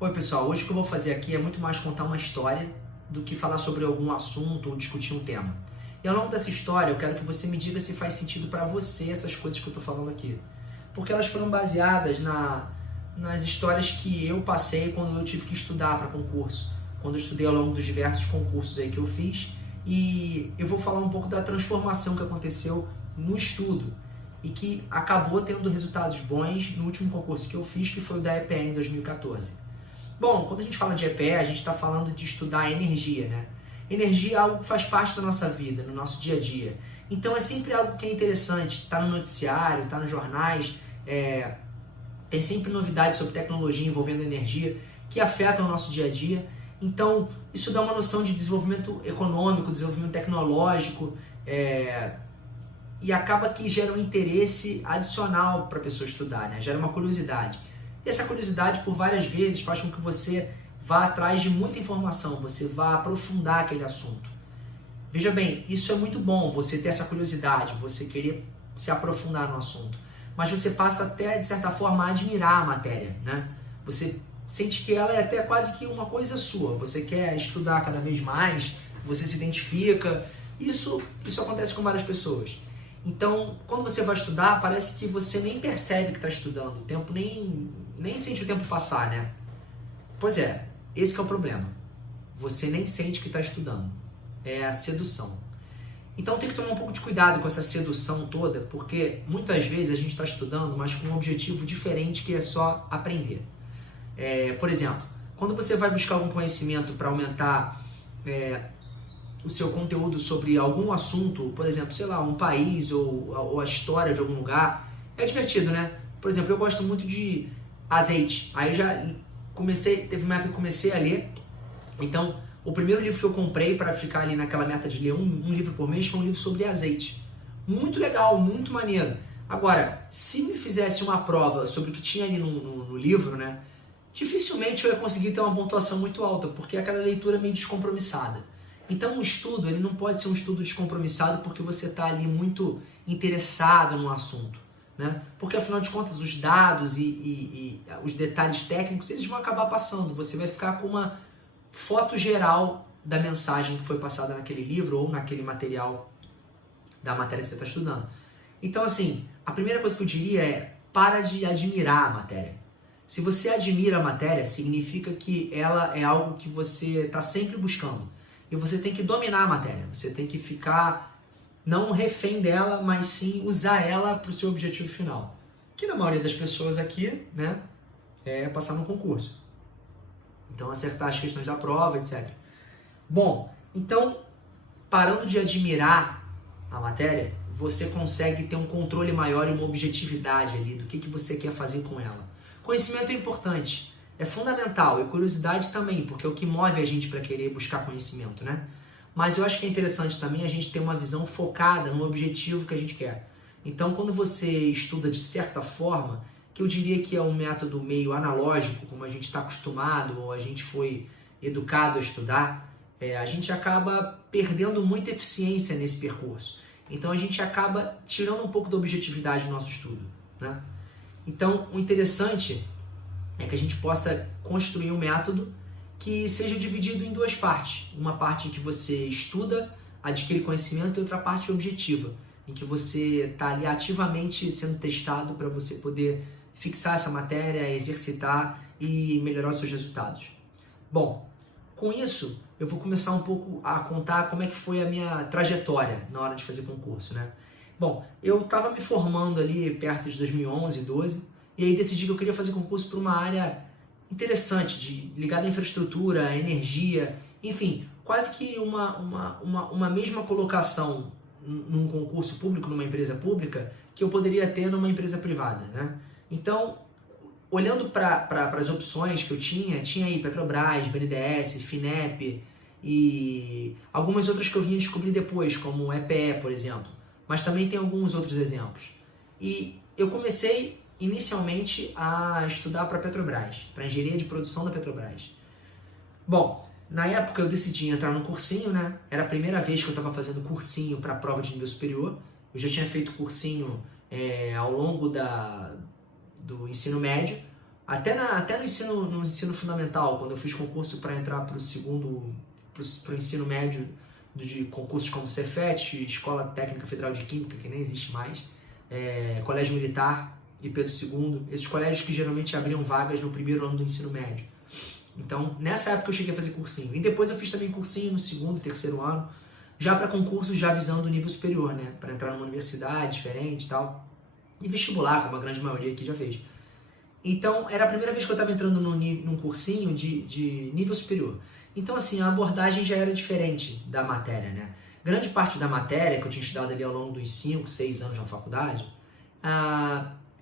Oi pessoal, hoje o que eu vou fazer aqui é muito mais contar uma história do que falar sobre algum assunto ou discutir um tema. E ao longo dessa história eu quero que você me diga se faz sentido para você essas coisas que eu estou falando aqui. Porque elas foram baseadas nas histórias que eu passei quando eu tive que estudar para concurso. Quando eu estudei ao longo dos diversos concursos aí que eu fiz. E eu vou falar um pouco da transformação que aconteceu no estudo e que acabou tendo resultados bons no último concurso que eu fiz, que foi o da EPE em 2014. Bom, quando a gente fala de EPE, a gente está falando de estudar energia, né? Energia é algo que faz parte da nossa vida, no nosso dia a dia. Então é sempre algo que é interessante, está no noticiário, está nos jornais, tem sempre novidades sobre tecnologia envolvendo energia que afetam o nosso dia a dia. Então isso dá uma noção de desenvolvimento econômico, desenvolvimento tecnológico, e acaba que gera um interesse adicional para a pessoa estudar, né? Gera uma curiosidade. E essa curiosidade, por várias vezes, faz com que você vá atrás de muita informação, você vá aprofundar aquele assunto. Veja bem, isso é muito bom, você ter essa curiosidade, você querer se aprofundar no assunto. Mas você passa até, de certa forma, a admirar a matéria, né? Você sente que ela é até quase que uma coisa sua. Você quer estudar cada vez mais, você se identifica. Isso acontece com várias pessoas. Então, quando você vai estudar, parece que você nem percebe que está estudando. O tempo nem sente o tempo passar, né? Pois é, esse que é o problema. Você nem sente que está estudando. É a sedução. Então tem que tomar um pouco de cuidado com essa sedução toda, porque muitas vezes a gente está estudando, mas com um objetivo diferente, que é só aprender. Por exemplo, quando você vai buscar algum conhecimento para aumentar o seu conteúdo sobre algum assunto, por exemplo, sei lá, um país ou a história de algum lugar, é divertido, né? Por exemplo, eu gosto muito de azeite. Aí eu já teve uma época que eu comecei a ler. Então, o primeiro livro que eu comprei para ficar ali naquela meta de ler um livro por mês foi um livro sobre azeite. Muito legal, muito maneiro. Agora, se me fizesse uma prova sobre o que tinha ali no livro, né? Dificilmente eu ia conseguir ter uma pontuação muito alta, porque é aquela leitura meio descompromissada. Então o estudo ele não pode ser um estudo descompromissado porque você está ali muito interessado no assunto, né? Porque afinal de contas os dados e os detalhes técnicos eles vão acabar passando, você vai ficar com uma foto geral da mensagem que foi passada naquele livro ou naquele material da matéria que você está estudando. Então assim, a primeira coisa que eu diria é para de admirar a matéria. Se você admira a matéria, significa que ela é algo que você está sempre buscando. E você tem que dominar a matéria, você tem que ficar não refém dela, mas sim usar ela para o seu objetivo final. Que na maioria das pessoas aqui, né, é passar no concurso. Então acertar as questões da prova, etc. Bom, então, parando de admirar a matéria, você consegue ter um controle maior e uma objetividade ali do que você quer fazer com ela. Conhecimento é importante. É fundamental, e curiosidade também, porque é o que move a gente para querer buscar conhecimento, né? Mas eu acho que é interessante também a gente ter uma visão focada no objetivo que a gente quer. Então, quando você estuda de certa forma, que eu diria que é um método meio analógico, como a gente está acostumado ou a gente foi educado a estudar, a gente acaba perdendo muita eficiência nesse percurso. Então, a gente acaba tirando um pouco da objetividade do nosso estudo, né? Então, o interessante é que a gente possa construir um método que seja dividido em duas partes. Uma parte em que você estuda, adquire conhecimento, e outra parte objetiva, em que você está ali ativamente sendo testado para você poder fixar essa matéria, exercitar e melhorar os seus resultados. Bom, com isso, eu vou começar um pouco a contar como é que foi a minha trajetória na hora de fazer concurso, né? Bom, eu estava me formando ali perto de 2011, 12, e aí decidi que eu queria fazer concurso para uma área interessante, ligada à infraestrutura, à energia, enfim, quase que uma mesma colocação num concurso público, numa empresa pública, que eu poderia ter numa empresa privada, né? Então, olhando para as opções que eu tinha aí Petrobras, BNDES, Finep e algumas outras que eu vinha descobrir depois, como o EPE, por exemplo, mas também tem alguns outros exemplos. E eu comecei inicialmente a estudar para a Petrobras, para a engenharia de produção da Petrobras. Bom, na época eu decidi entrar no cursinho, né? Era a primeira vez que eu estava fazendo cursinho para a prova de nível superior. Eu já tinha feito cursinho ao longo do ensino médio, Até no ensino fundamental, quando eu fiz concurso para entrar para o ensino médio, de concursos como Cefet, Escola Técnica Federal de Química, que nem existe mais, Colégio Militar e Pedro II, esses colégios que geralmente abriam vagas no primeiro ano do ensino médio. Então, nessa época eu cheguei a fazer cursinho. E depois eu fiz também cursinho no segundo e terceiro ano, já para concursos, já visando o nível superior, né? Para entrar numa universidade diferente e tal. E vestibular, como a grande maioria aqui já fez. Então, era a primeira vez que eu estava entrando num cursinho de nível superior. Então, assim, a abordagem já era diferente da matéria, né? Grande parte da matéria que eu tinha estudado ali ao longo dos 5, 6 anos na faculdade,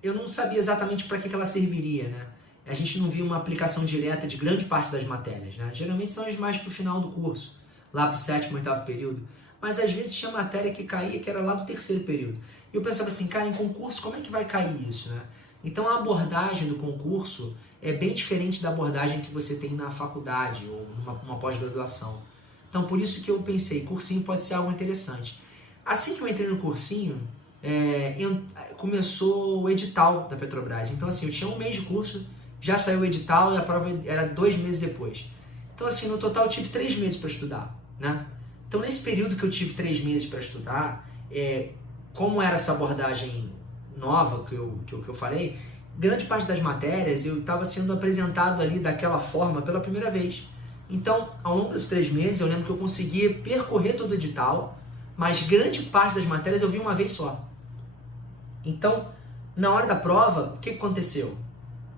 eu não sabia exatamente para que ela serviria, né? A gente não via uma aplicação direta de grande parte das matérias, né? Geralmente são as mais para o final do curso, lá para o 7º, 8º período. Mas às vezes tinha matéria que caía que era lá do 3º período. E eu pensava assim, cara, em concurso, como é que vai cair isso, né? Então a abordagem do concurso é bem diferente da abordagem que você tem na faculdade ou numa pós-graduação. Então por isso que eu pensei, cursinho pode ser algo interessante. Assim que eu entrei no cursinho, começou o edital da Petrobras. Então assim, eu tinha 1 mês de curso, já saiu o edital e a prova era 2 meses depois. Então assim, no total eu tive 3 meses para estudar, né? Então nesse período que eu tive 3 meses para estudar, como era essa abordagem nova que eu falei, grande parte das matérias eu estava sendo apresentado ali daquela forma pela primeira vez. Então, ao longo desses 3 meses, eu lembro que eu conseguia percorrer todo o edital, mas grande parte das matérias eu vi uma vez só. Então, na hora da prova, o que aconteceu?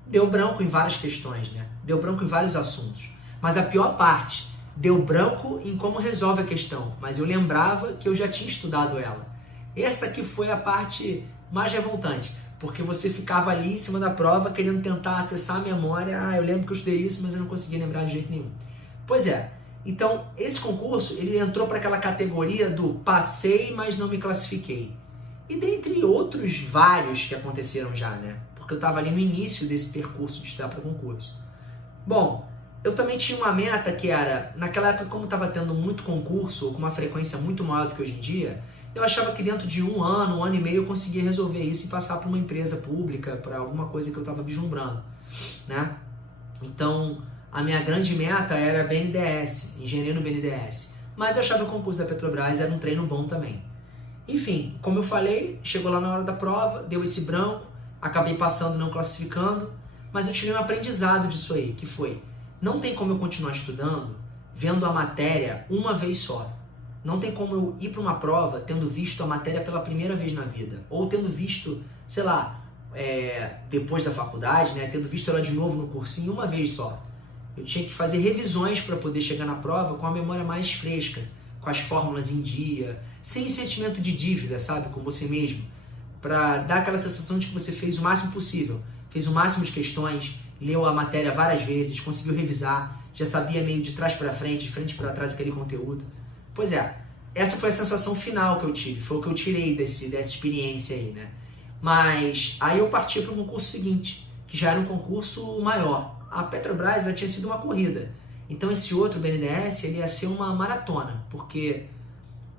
Deu branco em várias questões, né? Deu branco em vários assuntos. Mas a pior parte, deu branco em como resolve a questão, mas eu lembrava que eu já tinha estudado ela. Essa que foi a parte mais revoltante, porque você ficava ali em cima da prova querendo tentar acessar a memória. Eu lembro que eu estudei isso, mas eu não conseguia lembrar de jeito nenhum. Pois é, então esse concurso ele entrou para aquela categoria do passei, mas não me classifiquei. E dentre outros vários que aconteceram já, né? Porque eu estava ali no início desse percurso de estudar para concurso. Bom, eu também tinha uma meta que era, naquela época, como estava tendo muito concurso, ou com uma frequência muito maior do que hoje em dia, eu achava que dentro de 1 ano, 1 ano e meio, eu conseguia resolver isso e passar para uma empresa pública, para alguma coisa que eu estava vislumbrando, né? Então, a minha grande meta era BNDES, engenheiro no BNDES. Mas eu achava que o concurso da Petrobras era um treino bom também. Enfim, como eu falei, chegou lá na hora da prova, deu esse branco, acabei passando, não classificando, mas eu tirei um aprendizado disso aí, que foi, não tem como eu continuar estudando vendo a matéria uma vez só. Não tem como eu ir para uma prova tendo visto a matéria pela primeira vez na vida, ou tendo visto, sei lá, depois da faculdade, né, tendo visto ela de novo no cursinho uma vez só. Eu tinha que fazer revisões para poder chegar na prova com a memória mais fresca, com as fórmulas em dia, sem o sentimento de dívida, sabe, com você mesmo, para dar aquela sensação de que você fez o máximo possível, fez o máximo de questões, leu a matéria várias vezes, conseguiu revisar, já sabia meio de trás para frente, de frente para trás aquele conteúdo. Pois é, essa foi a sensação final que eu tive, foi o que eu tirei dessa experiência aí, né? Mas aí eu parti para o concurso seguinte, que já era um concurso maior. A Petrobras já tinha sido uma corrida, então esse outro BNDES ele ia ser uma maratona, porque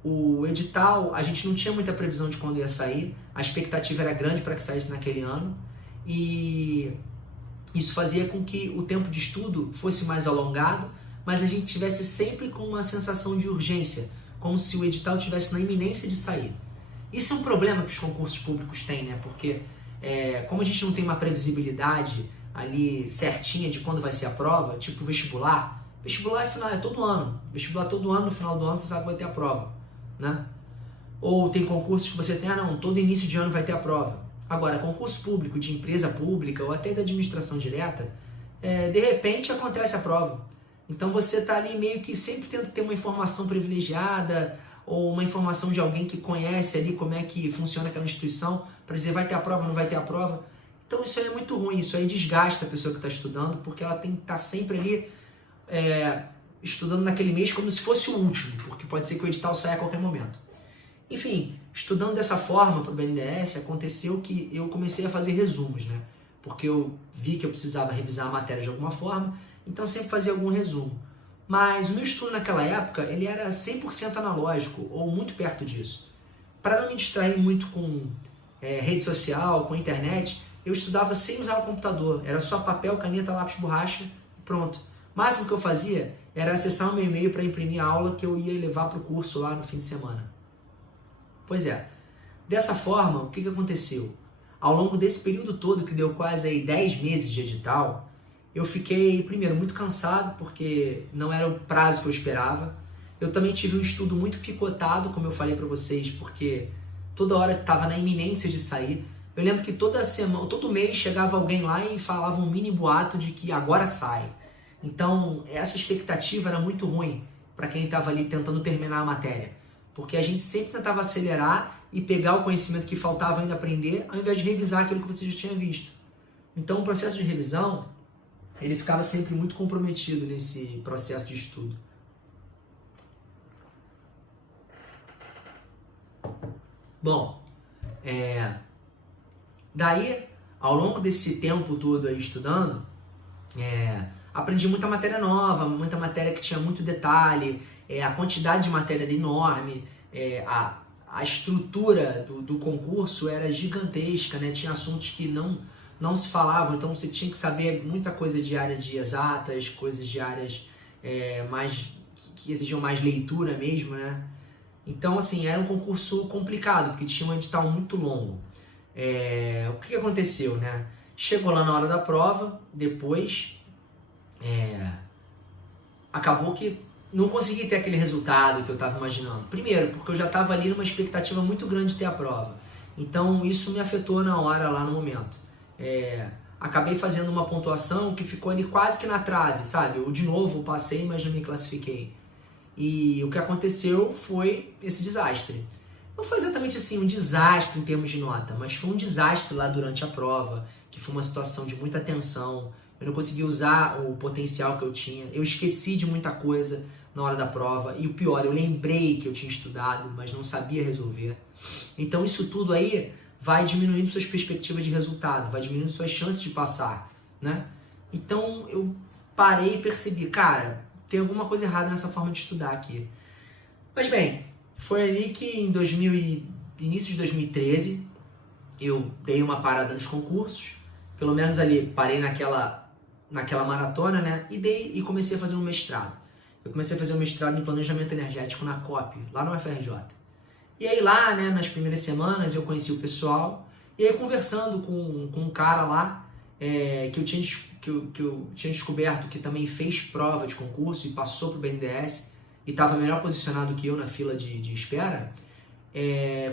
o edital, a gente não tinha muita previsão de quando ia sair, a expectativa era grande para que saísse naquele ano, e isso fazia com que o tempo de estudo fosse mais alongado, mas a gente tivesse sempre com uma sensação de urgência, como se o edital estivesse na iminência de sair. Isso é um problema que os concursos públicos têm, né? Porque como a gente não tem uma previsibilidade ali certinha de quando vai ser a prova, tipo vestibular é todo ano. Vestibular todo ano, no final do ano você sabe que vai ter a prova, né? Ou tem concursos que você tem, todo início de ano vai ter a prova. Agora, concurso público, de empresa pública ou até da administração direta, de repente acontece a prova. Então você está ali meio que sempre tenta ter uma informação privilegiada ou uma informação de alguém que conhece ali como é que funciona aquela instituição para dizer vai ter a prova, não vai ter a prova. Então isso aí é muito ruim, isso aí desgasta a pessoa que está estudando, porque ela tem que estar sempre ali estudando naquele mês como se fosse o último, porque pode ser que o edital saia a qualquer momento. Enfim, estudando dessa forma para o BNDES, aconteceu que eu comecei a fazer resumos, né? Porque eu vi que eu precisava revisar a matéria de alguma forma, então sempre fazia algum resumo. Mas o meu estudo naquela época, ele era 100% analógico, ou muito perto disso. Para não me distrair muito com rede social, com internet, eu estudava sem usar o computador. Era só papel, caneta, lápis, borracha e pronto. O máximo que eu fazia era acessar o meu e-mail para imprimir a aula que eu ia levar para o curso lá no fim de semana. Pois é. Dessa forma, o que aconteceu? Ao longo desse período todo, que deu quase aí 10 meses de edital, eu fiquei, primeiro, muito cansado, porque não era o prazo que eu esperava. Eu também tive um estudo muito picotado, como eu falei para vocês, porque toda hora estava na iminência de sair. Eu lembro que toda semana, todo mês chegava alguém lá e falava um mini boato de que agora sai. Então, essa expectativa era muito ruim para quem estava ali tentando terminar a matéria, porque a gente sempre tentava acelerar e pegar o conhecimento que faltava ainda aprender, ao invés de revisar aquilo que você já tinha visto. Então, o processo de revisão, ele ficava sempre muito comprometido nesse processo de estudo. Bom, daí, ao longo desse tempo todo aí estudando, aprendi muita matéria nova, muita matéria que tinha muito detalhe, a quantidade de matéria era enorme, a estrutura do concurso era gigantesca, né? Tinha assuntos que não se falavam, então você tinha que saber muita coisa de área de exatas, coisas de áreas que exigiam mais leitura mesmo, né? Então, assim, era um concurso complicado, porque tinha um edital muito longo. O que aconteceu, né? Chegou lá na hora da prova, depois acabou que não consegui ter aquele resultado que eu estava imaginando. Primeiro, porque eu já estava ali numa expectativa muito grande de ter a prova. Então, isso me afetou na hora, lá no momento. Acabei fazendo uma pontuação que ficou ali quase que na trave, sabe? Eu, de novo, passei, mas não me classifiquei. E o que aconteceu foi esse desastre. Não foi exatamente assim um desastre em termos de nota, mas foi um desastre lá durante a prova, que foi uma situação de muita tensão. Eu não consegui usar o potencial que eu tinha. Eu esqueci de muita coisa na hora da prova. E o pior, eu lembrei que eu tinha estudado, mas não sabia resolver. Então isso tudo aí vai diminuindo suas perspectivas de resultado, vai diminuindo suas chances de passar, né? Então eu parei e percebi, cara, tem alguma coisa errada nessa forma de estudar aqui. Mas bem, foi ali que início de 2013 eu dei uma parada nos concursos, pelo menos ali parei naquela maratona, né? E comecei a fazer um mestrado. Eu comecei a fazer um mestrado em planejamento energético na COP, lá no UFRJ. E aí lá, né, nas primeiras semanas eu conheci o pessoal, e aí conversando com um cara lá, que eu tinha descoberto que também fez prova de concurso e passou para o BNDES e estava melhor posicionado que eu na fila de espera,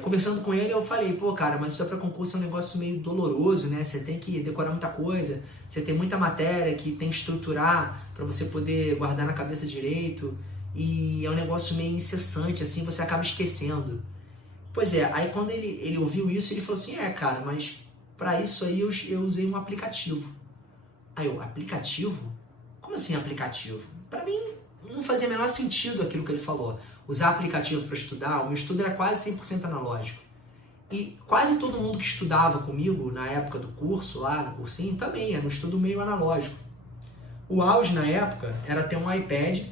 conversando com ele eu falei, pô cara, mas isso para concurso é um negócio meio doloroso, né? Você tem que decorar muita coisa, você tem muita matéria que tem que estruturar para você poder guardar na cabeça direito, e é um negócio meio incessante, assim, você acaba esquecendo. Pois é, aí quando ele ouviu isso, ele falou assim, cara, mas para isso aí eu usei um aplicativo. Aí eu, aplicativo? Como assim aplicativo? Para mim não fazia o menor sentido aquilo que ele falou. Usar aplicativo para estudar, o meu estudo era quase 100% analógico. E quase todo mundo que estudava comigo na época do curso, lá no cursinho, também era um estudo meio analógico. O auge na época era ter um iPad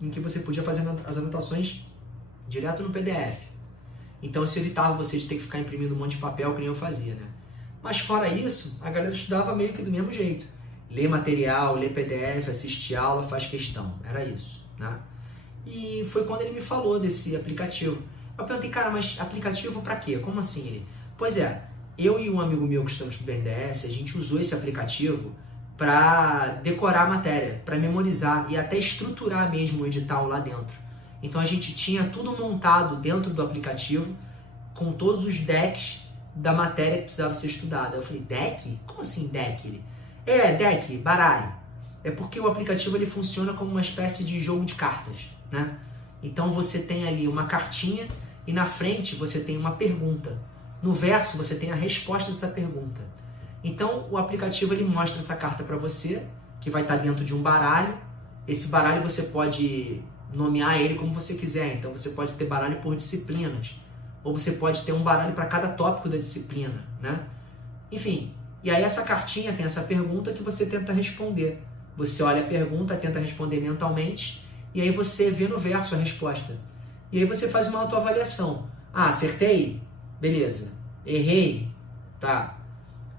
em que você podia fazer as anotações direto no PDF. Então isso evitava você de ter que ficar imprimindo um monte de papel que nem eu fazia, né? Mas fora isso, a galera estudava meio que do mesmo jeito. Lê material, lê PDF, assiste aula, faz questão. Era isso, né? E foi quando ele me falou desse aplicativo. Eu perguntei, cara, mas aplicativo pra quê? Como assim? Ele, pois é, eu e um amigo meu que estamos no BNDES, a gente usou esse aplicativo para decorar a matéria, para memorizar e até estruturar mesmo o edital lá dentro. Então a gente tinha tudo montado dentro do aplicativo, com todos os decks da matéria que precisava ser estudada. Eu falei, deck? Como assim deck? Deck, baralho. É porque o aplicativo ele funciona como uma espécie de jogo de cartas, né? Então você tem ali uma cartinha e na frente você tem uma pergunta. No verso você tem a resposta dessa pergunta. Então o aplicativo ele mostra essa carta para você, que vai estar dentro de um baralho. Esse baralho você pode nomear ele como você quiser. Então você pode ter baralho por disciplinas, ou você pode ter um baralho para cada tópico da disciplina, né? Enfim, e aí essa cartinha tem essa pergunta que você tenta responder. Você olha a pergunta, tenta responder mentalmente, e aí você vê no verso a resposta. E aí você faz uma autoavaliação. Ah, acertei? Beleza. Errei? Tá.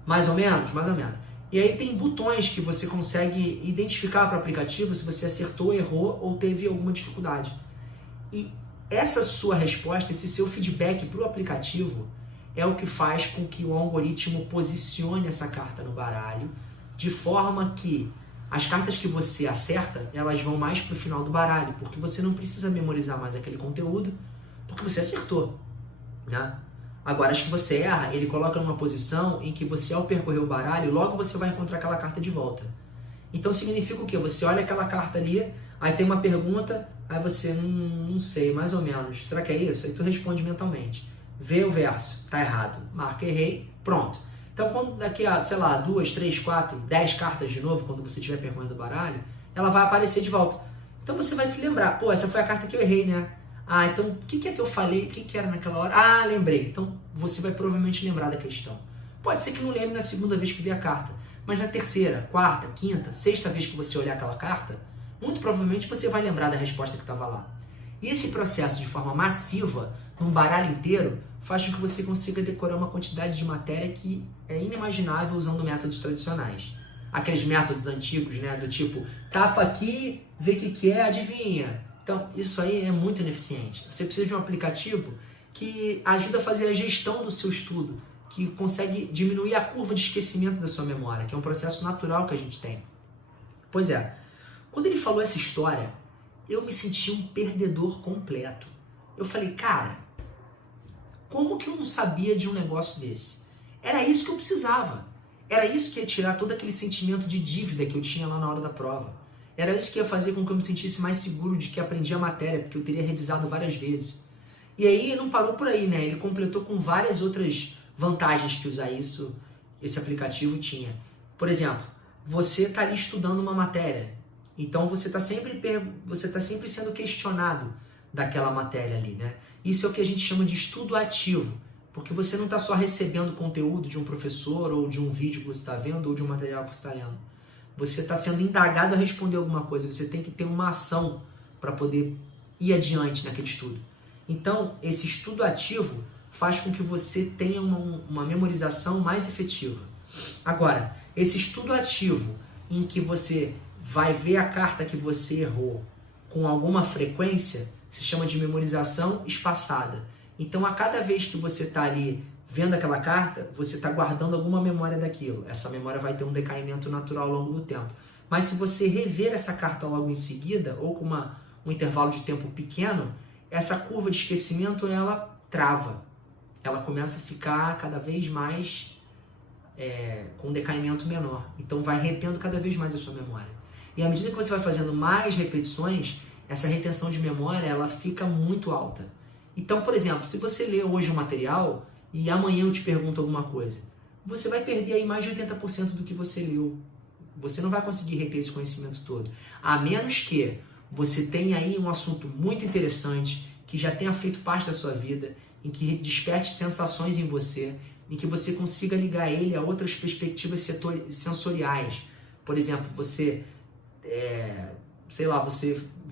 Mais ou menos, mais ou menos. E aí tem botões que você consegue identificar para o aplicativo se você acertou, errou ou teve alguma dificuldade. E essa sua resposta, esse seu feedback para o aplicativo é o que faz com que o algoritmo posicione essa carta no baralho de forma que as cartas que você acerta, elas vão mais para o final do baralho, porque você não precisa memorizar mais aquele conteúdo, porque você acertou, né? Agora, as que você erra, ele coloca numa posição em que você, ao percorrer o baralho, logo você vai encontrar aquela carta de volta. Então, significa o quê? Você olha aquela carta ali, aí tem uma pergunta, aí você, não sei, mais ou menos, será que é isso? Aí tu responde mentalmente. Vê o verso, tá errado. Marca, errei, pronto. Então, quando daqui a, sei lá, 2, 3, 4, 10 cartas de novo, quando você estiver percorrendo o baralho, ela vai aparecer de volta. Então, você vai se lembrar, pô, essa foi a carta que eu errei, né? Ah, então, o que é que eu falei? O que era naquela hora? Ah, lembrei. Então, você vai provavelmente lembrar da questão. Pode ser que não lembre na segunda vez que vê a carta, mas na terceira, quarta, quinta, sexta vez que você olhar aquela carta, muito provavelmente você vai lembrar da resposta que estava lá. E esse processo, de forma massiva, num baralho inteiro, faz com que você consiga decorar uma quantidade de matéria que é inimaginável usando métodos tradicionais. Aqueles métodos antigos, né, do tipo, tapa aqui, vê o que é, adivinha. Então, isso aí é muito ineficiente. Você precisa de um aplicativo que ajuda a fazer a gestão do seu estudo, que consegue diminuir a curva de esquecimento da sua memória, que é um processo natural que a gente tem. Pois é, quando ele falou essa história, eu me senti um perdedor completo. Eu falei, cara, como que eu não sabia de um negócio desse? Era isso que eu precisava. Era isso que ia tirar todo aquele sentimento de dívida que eu tinha lá na hora da prova. Era isso que ia fazer com que eu me sentisse mais seguro de que aprendi a matéria, porque eu teria revisado várias vezes. E aí não parou por aí, né? Ele completou com várias outras vantagens que usar isso, esse aplicativo tinha. Por exemplo, você está ali estudando uma matéria, então você está sempre sendo questionado daquela matéria ali, né? Isso é o que a gente chama de estudo ativo, porque você não está só recebendo conteúdo de um professor ou de um vídeo que você está vendo ou de um material que você está lendo. Você está sendo indagado a responder alguma coisa, você tem que ter uma ação para poder ir adiante naquele estudo. Então, esse estudo ativo faz com que você tenha uma memorização mais efetiva. Agora, esse estudo ativo em que você vai ver a carta que você errou com alguma frequência, se chama de memorização espaçada. Então, a cada vez que você está ali vendo aquela carta, você está guardando alguma memória daquilo. Essa memória vai ter um decaimento natural ao longo do tempo. Mas se você rever essa carta logo em seguida, ou com um intervalo de tempo pequeno, essa curva de esquecimento, ela trava. Ela começa a ficar cada vez mais com um decaimento menor. Então vai retendo cada vez mais a sua memória. E à medida que você vai fazendo mais repetições, essa retenção de memória, ela fica muito alta. Então, por exemplo, se você lê hoje um material e amanhã eu te pergunto alguma coisa, você vai perder aí mais de 80% do que você leu. Você não vai conseguir reter esse conhecimento todo. A menos que você tenha aí um assunto muito interessante, que já tenha feito parte da sua vida, em que desperte sensações em você, em que você consiga ligar ele a outras perspectivas sensoriais. Por exemplo, você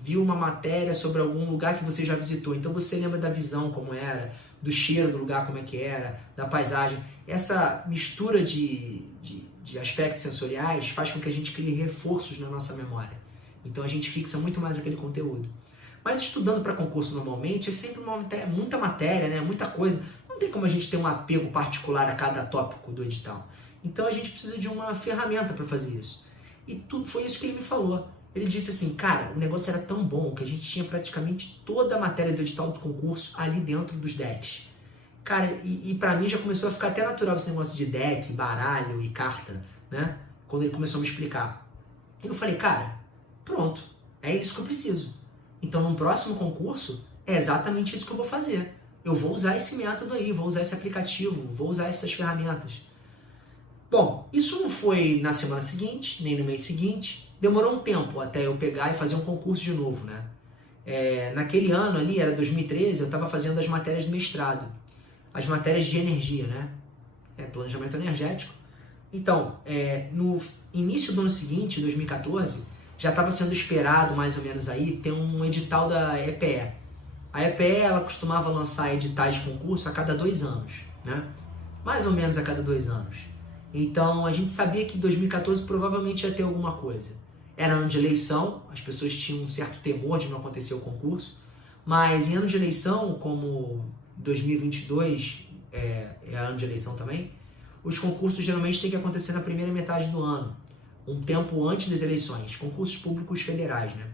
viu uma matéria sobre algum lugar que você já visitou, então você lembra da visão como era, do cheiro do lugar como é que era, da paisagem. Essa mistura de aspectos sensoriais faz com que a gente crie reforços na nossa memória. Então a gente fixa muito mais aquele conteúdo. Mas estudando para concurso normalmente é sempre muita matéria, né? Muita coisa. Não tem como a gente ter um apego particular a cada tópico do edital. Então a gente precisa de uma ferramenta para fazer isso. E tudo foi isso que ele me falou. Ele disse assim, cara, o negócio era tão bom que a gente tinha praticamente toda a matéria do edital do concurso ali dentro dos decks. Cara, e pra mim já começou a ficar até natural esse negócio de deck, baralho e carta, né? Quando ele começou a me explicar. E eu falei, cara, pronto, é isso que eu preciso. Então, no próximo concurso, é exatamente isso que eu vou fazer. Eu vou usar esse método aí, vou usar esse aplicativo, vou usar essas ferramentas. Bom, isso não foi na semana seguinte, nem no mês seguinte. Demorou um tempo até eu pegar e fazer um concurso de novo, né? Naquele ano ali, era 2013, eu estava fazendo as matérias do mestrado. As matérias de energia, né? Planejamento energético. Então, no início do ano seguinte, 2014, já estava sendo esperado, mais ou menos aí, ter um edital da EPE. A EPE, ela costumava lançar editais de concurso a cada 2 anos, né? Mais ou menos a cada 2 anos. Então a gente sabia que 2014 provavelmente ia ter alguma coisa. Era ano de eleição, as pessoas tinham um certo temor de não acontecer o concurso, mas em ano de eleição, como 2022 é ano de eleição também, os concursos geralmente têm que acontecer na primeira metade do ano, um tempo antes das eleições, concursos públicos federais, né?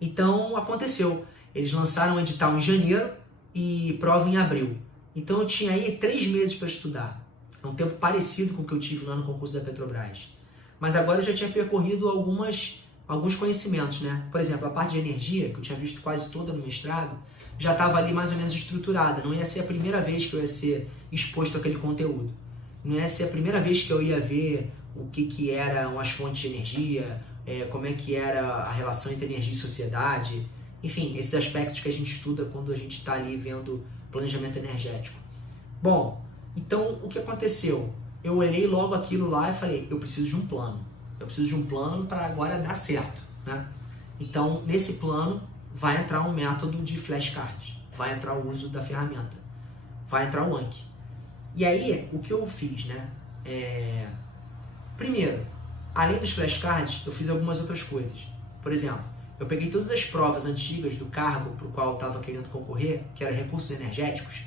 Então aconteceu, eles lançaram o edital em janeiro e prova em abril. Então eu tinha aí 3 meses para estudar, é um tempo parecido com o que eu tive lá no concurso da Petrobras. Mas agora eu já tinha percorrido alguns conhecimentos, né? Por exemplo, a parte de energia, que eu tinha visto quase toda no mestrado, já estava ali mais ou menos estruturada. Não ia ser a primeira vez que eu ia ser exposto àquele conteúdo. Não ia ser a primeira vez que eu ia ver o que eram as fontes de energia, como é que era a relação entre energia e sociedade. Enfim, esses aspectos que a gente estuda quando a gente está ali vendo planejamento energético. Bom, então o que aconteceu? Eu olhei logo aquilo lá e falei, eu preciso de um plano. Eu preciso de um plano para agora dar certo, né? Então, nesse plano, vai entrar um método de flashcards, vai entrar o uso da ferramenta, vai entrar o Anki. E aí, o que eu fiz, né? Primeiro, além dos flashcards, eu fiz algumas outras coisas. Por exemplo, eu peguei todas as provas antigas do cargo para o qual eu estava querendo concorrer, que era recursos energéticos,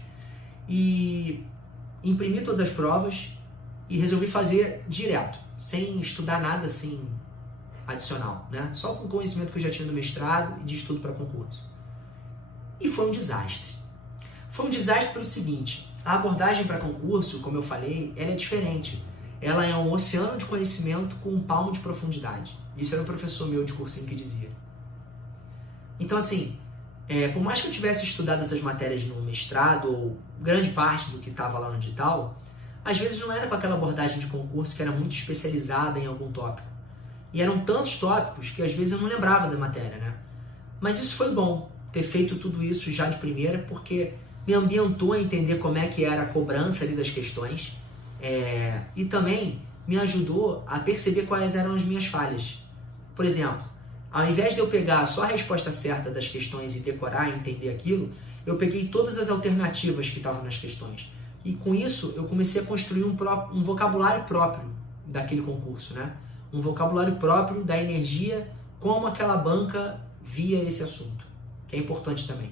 e imprimi todas as provas e resolvi fazer direto, sem estudar nada assim adicional, né? Só com o conhecimento que eu já tinha do mestrado e de estudo para concurso. E foi um desastre. Foi um desastre pelo seguinte, a abordagem para concurso, como eu falei, ela é diferente. Ela é um oceano de conhecimento com um palmo de profundidade. Isso era um professor meu de cursinho que dizia. Então assim, por mais que eu tivesse estudado essas matérias no mestrado, ou grande parte do que estava lá no edital, às vezes não era com aquela abordagem de concurso que era muito especializada em algum tópico. E eram tantos tópicos que às vezes eu não lembrava da matéria, né? Mas isso foi bom, ter feito tudo isso já de primeira, porque me ambientou a entender como é que era a cobrança ali das questões, e também me ajudou a perceber quais eram as minhas falhas. Por exemplo, ao invés de eu pegar só a resposta certa das questões e decorar e entender aquilo, eu peguei todas as alternativas que estavam nas questões. E com isso eu comecei a construir um vocabulário próprio daquele concurso, né? Um vocabulário próprio da energia, como aquela banca via esse assunto, que é importante também.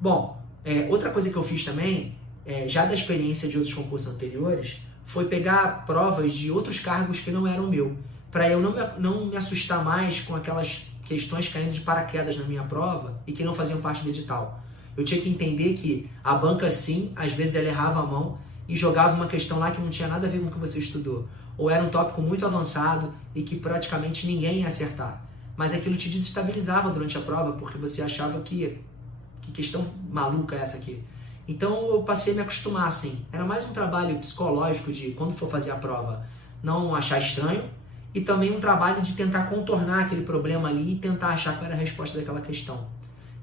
Bom, outra coisa que eu fiz também, já da experiência de outros concursos anteriores, foi pegar provas de outros cargos que não eram meu, para eu não me assustar mais com aquelas questões caindo de paraquedas na minha prova e que não faziam parte do edital. Eu tinha que entender que a banca, sim, às vezes ela errava a mão e jogava uma questão lá que não tinha nada a ver com o que você estudou. Ou era um tópico muito avançado e que praticamente ninguém ia acertar. Mas aquilo te desestabilizava durante a prova, porque você achava que questão maluca é essa aqui? Então eu passei a me acostumar assim. Era mais um trabalho psicológico de, quando for fazer a prova, não achar estranho, e também um trabalho de tentar contornar aquele problema ali e tentar achar qual era a resposta daquela questão.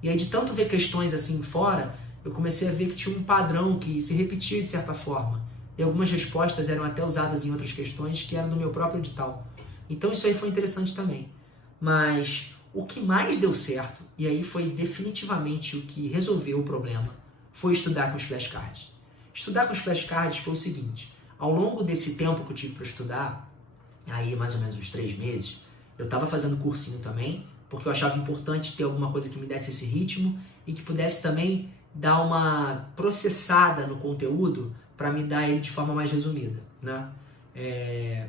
E aí, de tanto ver questões assim fora, eu comecei a ver que tinha um padrão que se repetia de certa forma. E algumas respostas eram até usadas em outras questões que eram do meu próprio edital. Então isso aí foi interessante também. Mas o que mais deu certo, e aí foi definitivamente o que resolveu o problema, foi estudar com os flashcards. Estudar com os flashcards foi o seguinte, ao longo desse tempo que eu tive para estudar, aí mais ou menos uns 3 meses, eu estava fazendo cursinho também, porque eu achava importante ter alguma coisa que me desse esse ritmo e que pudesse também dar uma processada no conteúdo para me dar ele de forma mais resumida, né?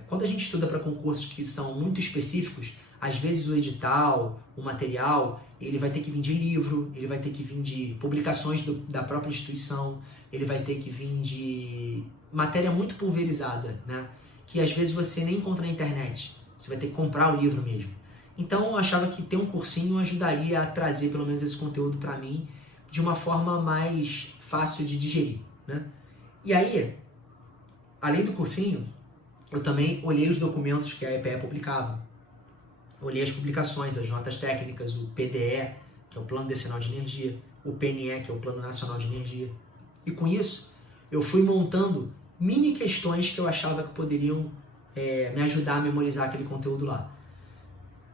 Quando a gente estuda para concursos que são muito específicos, às vezes o edital, o material, ele vai ter que vir de livro, ele vai ter que vir de publicações da própria instituição, ele vai ter que vir de matéria muito pulverizada, né? Que às vezes você nem encontra na internet, você vai ter que comprar o livro mesmo. Então eu achava que ter um cursinho ajudaria a trazer pelo menos esse conteúdo para mim de uma forma mais fácil de digerir, né? E aí, além do cursinho, eu também olhei os documentos que a EPE publicava. Olhei as publicações, as notas técnicas, o PDE, que é o Plano Decenal de Energia, o PNE, que é o Plano Nacional de Energia. E com isso, eu fui montando mini questões que eu achava que poderiam me ajudar a memorizar aquele conteúdo lá.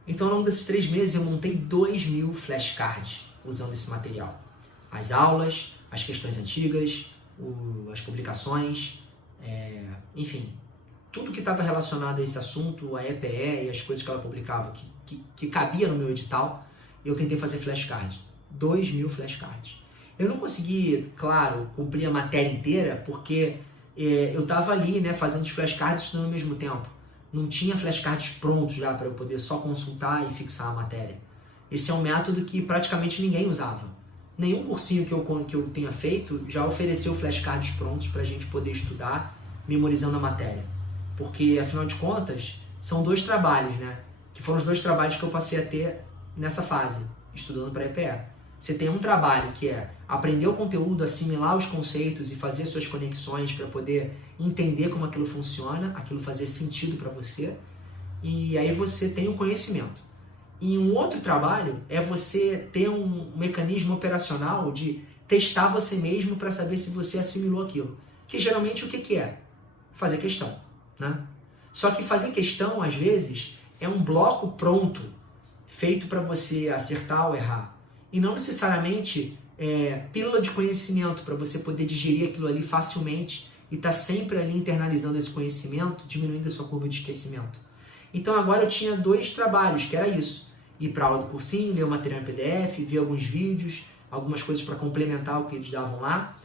Então, ao longo desses 3 meses, eu montei 2.000 flashcards usando esse material. As aulas, as questões antigas, as publicações, Enfim, tudo que estava relacionado a esse assunto, a EPE e as coisas que ela publicava, que cabia no meu edital, eu tentei fazer flashcard. 2.000 flashcards. Eu não consegui, claro, cumprir a matéria inteira, porque eu estava ali, né, fazendo os flashcards e estudando ao mesmo tempo. Não tinha flashcards prontos já para eu poder só consultar e fixar a matéria. Esse é um método que praticamente ninguém usava. Nenhum cursinho que eu tenha feito já ofereceu flashcards prontos para a gente poder estudar, memorizando a matéria. Porque, afinal de contas, são 2 trabalhos, né? Que foram os 2 trabalhos que eu passei a ter nessa fase, estudando para EPE. Você tem um trabalho que é aprender o conteúdo, assimilar os conceitos e fazer suas conexões para poder entender como aquilo funciona, aquilo fazer sentido para você, e aí você tem um conhecimento. E um outro trabalho é você ter um mecanismo operacional de testar você mesmo para saber se você assimilou aquilo. Que geralmente o que é? Fazer questão, né? Só que fazer questão, às vezes, é um bloco pronto, feito para você acertar ou errar. E não necessariamente pílula de conhecimento para você poder digerir aquilo ali facilmente e estar sempre ali internalizando esse conhecimento, diminuindo a sua curva de esquecimento. Então agora eu tinha 2 trabalhos, que era isso. Ir para a aula do cursinho, ler o material em PDF, ver alguns vídeos, algumas coisas para complementar o que eles davam lá,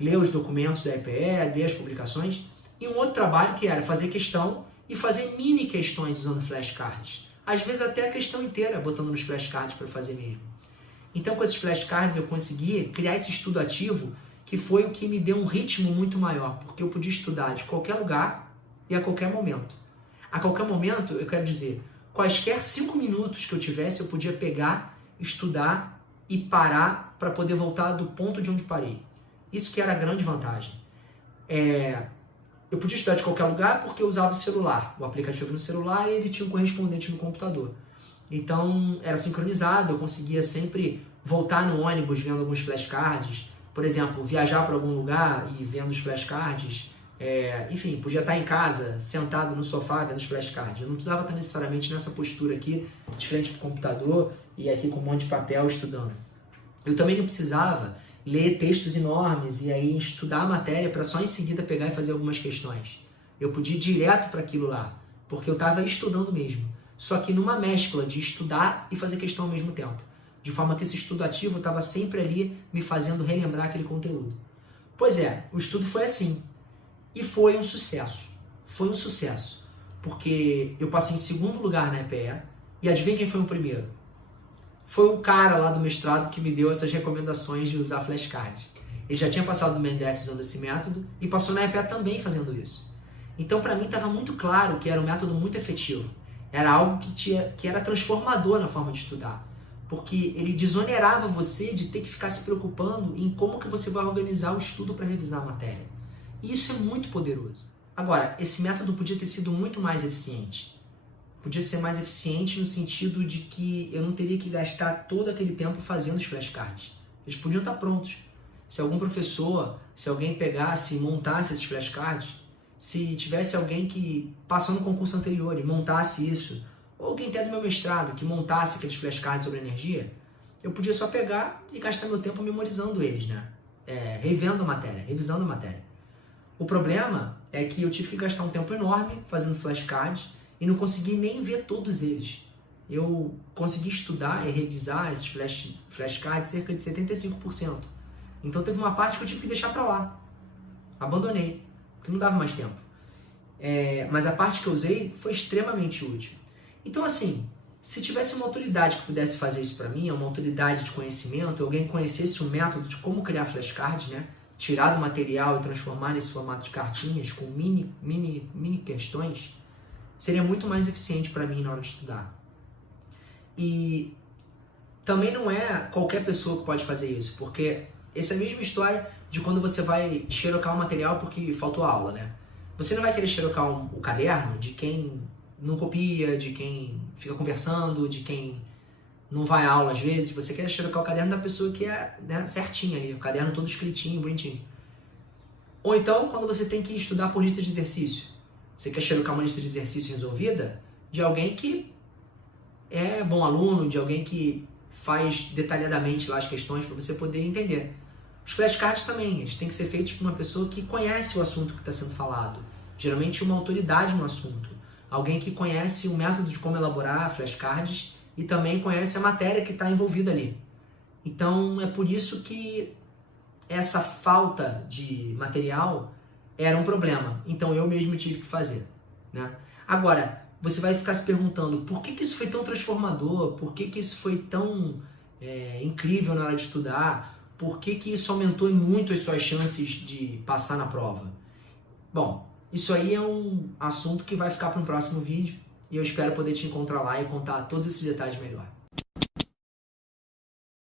ler os documentos da EPE, ler as publicações. E um outro trabalho que era fazer questão e fazer mini questões usando flashcards. Às vezes até a questão inteira botando nos flashcards para fazer mesmo. Então, com esses flashcards, eu consegui criar esse estudo ativo, que foi o que me deu um ritmo muito maior, porque eu podia estudar de qualquer lugar e a qualquer momento. A qualquer momento, eu quero dizer, quaisquer 5 minutos que eu tivesse, eu podia pegar, estudar e parar para poder voltar do ponto de onde parei. Isso que era a grande vantagem. Eu podia estudar de qualquer lugar porque eu usava o celular, o aplicativo no celular, e ele tinha um correspondente no computador. Então, era sincronizado, eu conseguia sempre voltar no ônibus vendo alguns flashcards. Por exemplo, viajar para algum lugar e vendo os flashcards. Enfim, podia estar em casa, sentado no sofá vendo os flashcards. Eu não precisava estar necessariamente nessa postura aqui, de frente para o computador e aqui com um monte de papel estudando. Eu também não precisava ler textos enormes e aí estudar a matéria para só em seguida pegar e fazer algumas questões. Eu podia ir direto para aquilo lá, porque eu estava estudando mesmo. Só que numa mescla de estudar e fazer questão ao mesmo tempo. De forma que esse estudo ativo estava sempre ali me fazendo relembrar aquele conteúdo. Pois é, o estudo foi assim. E foi um sucesso. Foi um sucesso. Porque eu passei em 2º lugar na EPE e adivinha quem foi o primeiro? Foi o cara lá do mestrado que me deu essas recomendações de usar flashcards. Ele já tinha passado no Mendes usando esse método e passou na EPE também fazendo isso. Então, para mim, estava muito claro que era um método muito efetivo. Era algo que era transformador na forma de estudar. Porque ele desonerava você de ter que ficar se preocupando em como que você vai organizar o estudo para revisar a matéria. E isso é muito poderoso. Agora, esse método podia ter sido muito mais eficiente. Podia ser mais eficiente no sentido de que eu não teria que gastar todo aquele tempo fazendo os flashcards. Eles podiam estar prontos. Se algum professor, se alguém pegasse e montasse esses flashcards, se tivesse alguém que passou no concurso anterior e montasse isso, ou alguém até do meu mestrado que montasse aqueles flashcards sobre energia, eu podia só pegar e gastar meu tempo memorizando eles, né? Revendo a matéria, revisando a matéria. O problema é que eu tive que gastar um tempo enorme fazendo flashcards e não consegui nem ver todos eles. Eu consegui estudar e revisar esses flashcards cerca de 75%. Então teve uma parte que eu tive que deixar para lá. Abandonei, porque não dava mais tempo. Mas a parte que eu usei foi extremamente útil. Então assim, se tivesse uma autoridade que pudesse fazer isso para mim, uma autoridade de conhecimento, alguém conhecesse o método de como criar flashcards, né? Tirar do material e transformar nesse formato de cartinhas com mini questões, seria muito mais eficiente para mim na hora de estudar. E também não é qualquer pessoa que pode fazer isso, porque essa é a mesma história de quando você vai xerocar um material porque faltou aula, né? Você não vai querer xerocar o caderno de quem não copia, de quem fica conversando, de quem não vai à aula às vezes. Você quer xerocar o caderno da pessoa que é, né, certinha ali, o caderno todo escritinho, bonitinho. Ou então, quando você tem que estudar por lista de exercício. Você quer xerocar uma lista de exercício resolvida de alguém que é bom aluno, de alguém que faz detalhadamente lá as questões para você poder entender. Os flashcards também, eles têm que ser feitos por uma pessoa que conhece o assunto que está sendo falado. Geralmente uma autoridade no assunto. Alguém que conhece o método de como elaborar flashcards e também conhece a matéria que está envolvida ali. Então é por isso que essa falta de material era um problema. Então eu mesmo tive que fazer, né? Agora, você vai ficar se perguntando por que isso foi tão transformador, por que isso foi tão incrível na hora de estudar, por que isso aumentou muito as suas chances de passar na prova. Bom, isso aí é um assunto que vai ficar para um próximo vídeo e eu espero poder te encontrar lá e contar todos esses detalhes melhor.